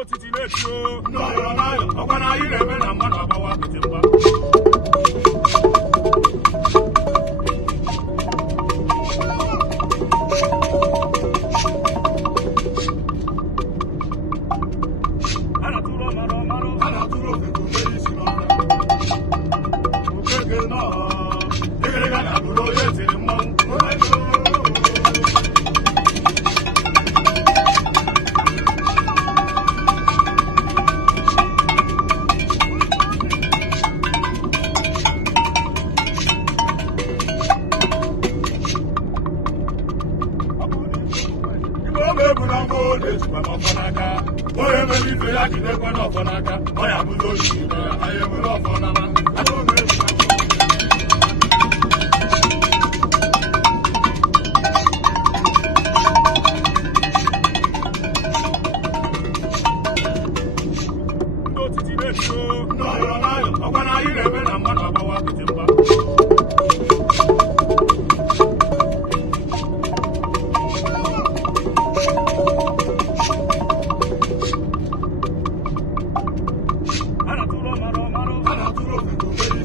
otiti na-eto n'ọyọrọ n'ayọ ọkwa na anyị na-eme na mmadụ agbawa apịtị mgba a na-atụrụ ọmarụ a na-atụrụ ofeke obere isi n'ọha okeke nọọ dịgịrịga na bụrụ onye etiri mmanwụ onye mere ife ya jidekwa n'ọfọ n'aka ọ ya bụrụ oyi ibe ya anyị enwere ọfọ n'ama ndị otiti na-eto n'ọyọrọ n'ayọ ọkwa na anyị na-eme na mmadụ agbawa apịtị mgba a na-atụrụ ọmarụ a na-atụrụ ofeke obere